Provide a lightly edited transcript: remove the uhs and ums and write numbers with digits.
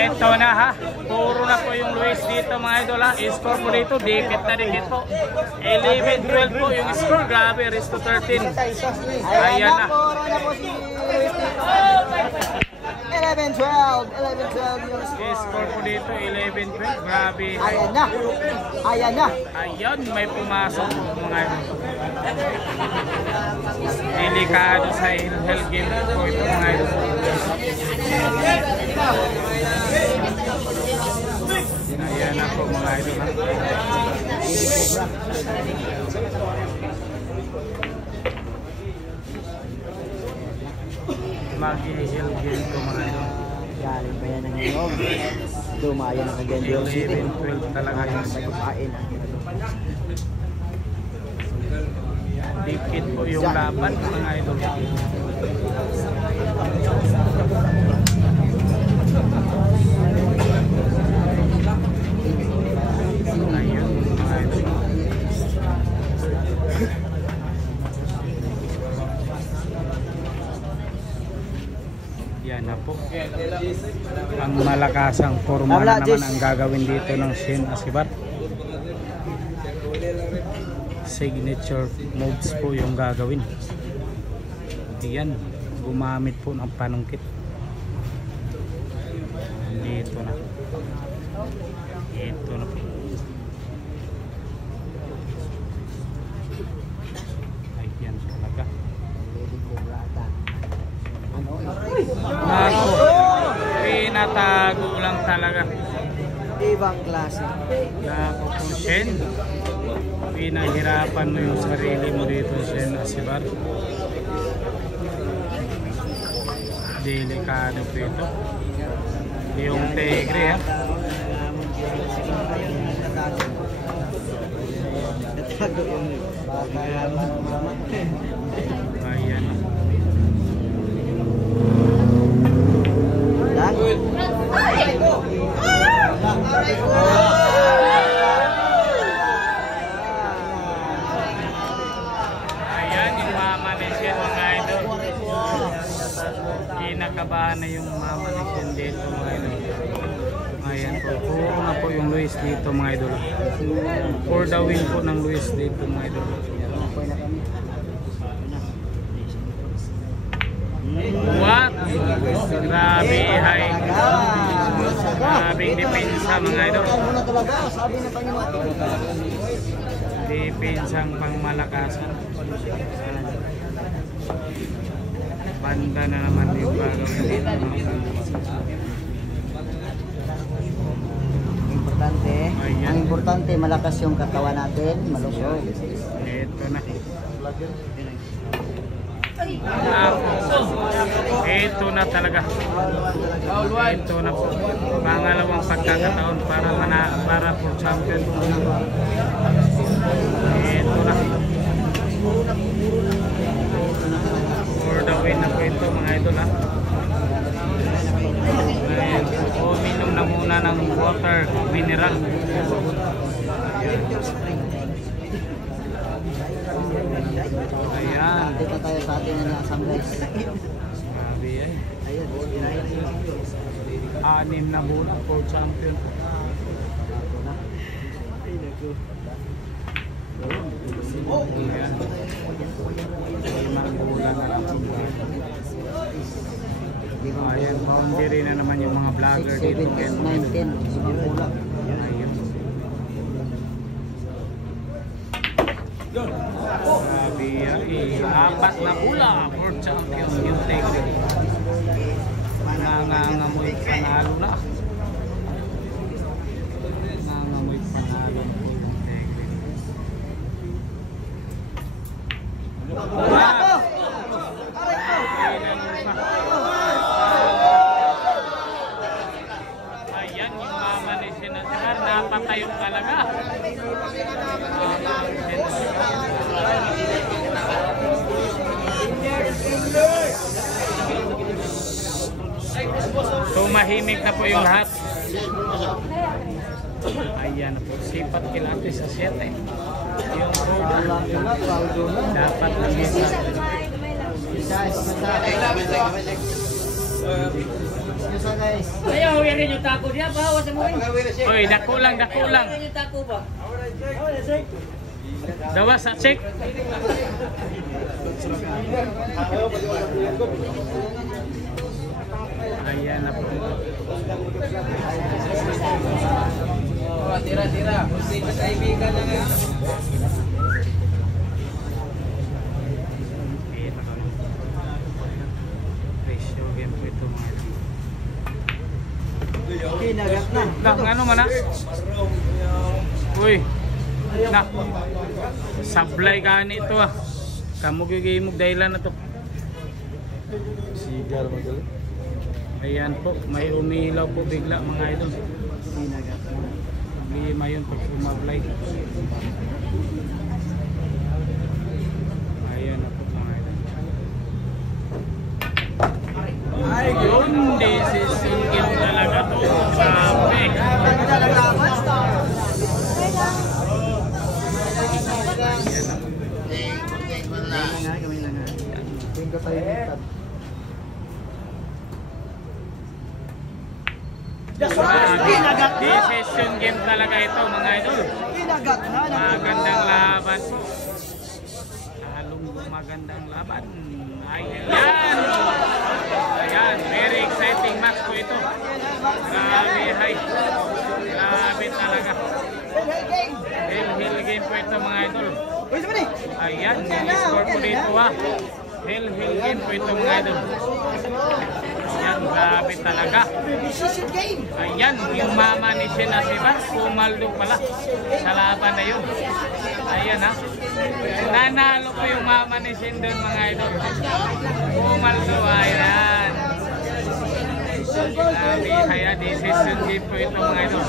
Eto na ha. Puro na po yung Luis dito mga idol ha. Score po dito. Dikit na dikit po. 11-12 po yung score. Grabe. Resto 13. Ayan na. Puro na po si Luis dito. 11-12 yung score po dito. 11-12. Grabe. Ayan na. Ayan na. Ayan. May pumasok po mga idol. Delikado sa inhale game po ito mga idol. Ayan na po mga idol ha. Mag-i-heal game po mga idol. Galing pa yan ng ilog. Dumaya na kaganda yung city. 11-12 talaga yung pagkain. Dikit po yung laban mga idol. Ayun mga idol. Yan na po. Ang malakasang forma na naman ang gagawin dito ng Shin Asibar. Signature moves po yung gagawin. Ayan, gumamit po ng panungkit. Dito na. Ito na po. Ayan talaga. Nako, pinatago lang talaga. Ibang klase. Nako po Shen. Pinahirapan mo yung sarili mo dito Shen Asibar. Delikado po ito. Yung Tigre ha. Ayan. Ayan yung mama ni Shen mga idol. Kinakabahan na yung mama ni Shen dito mga idol. Ayan po. Puro na po yung Luis dito mga idol. For the win po ng Luis dito mga idol. What? Grabe high. Grabing depensa mga idol. Depensang pangmalakasan. Banda na naman yung gagawin dito. Importante. Ang importante malakas yung katawan natin, malusog. Ito na. Ito na talaga. Ito na po. Pangalawang pagkakataon para for champion. Ito na. For the win na po ito mga idol ha. Uminom na muna ng water, mineral. Ayan. Dito tayo sa atin na nasam guys. Grabe yan. Ayan. 6 na bola for champion. Ayan. 5 bola na lang. Ayan, boundary na naman yung mga vlogger dito. 7, 8, 9, 10. Ibang bola. Ayan. Grabe yan. 4 na bola for champion yung Tigre. Nangangamoy panalo na. Nangangamoy panalo po yung Tigre. Ayan yung mama ni Sinasar. Napatayong talaga. Tumahimik na po yung lahat. Ayan na po. Sipat kilatis sa 7. Yung dapat lang yun. sa guys. Ayaw, yan rin yung tako niya. Bawas mo rin. Oy, dako lang, dako lang. Yan yung tako ba? Dawa sa check. Ayan na po. Tira. Kasi kaibigan na nga. Ratio game po ito mga ito. Kinagat na. Ano man na? Uy. Na. Sablay gani ito ah. Kamu gigimog dahilan na to. Sigar magaling. Ayan po, may umilaw po bigla mga idol. Kinagat na. Lima yun pag sumablay. Ayan na po mga idol. Yun, decision game talaga to. Grabe. Ganda ng laban. Tingko tayo dito. Kinagat na. Decision game talaga ito mga idol. Kinagat na. Magandang laban po. Halong magandang laban. Ayan. Ayan, very exciting match po ito. Grabe, hay. Grabe talaga. Hill game po ito mga idol. Ayan, yung score po dito ha. Hill game po ito mga idol. Ayan, grabe talaga. Ayan, yung mama ni Sinasibat, pumaldo pala sa laban na yun. Ayan ha. Nanalo po yung mama ni Sindon mga idol. Pumaldo, ayan. Grabe, kaya decision game po ito mga idol.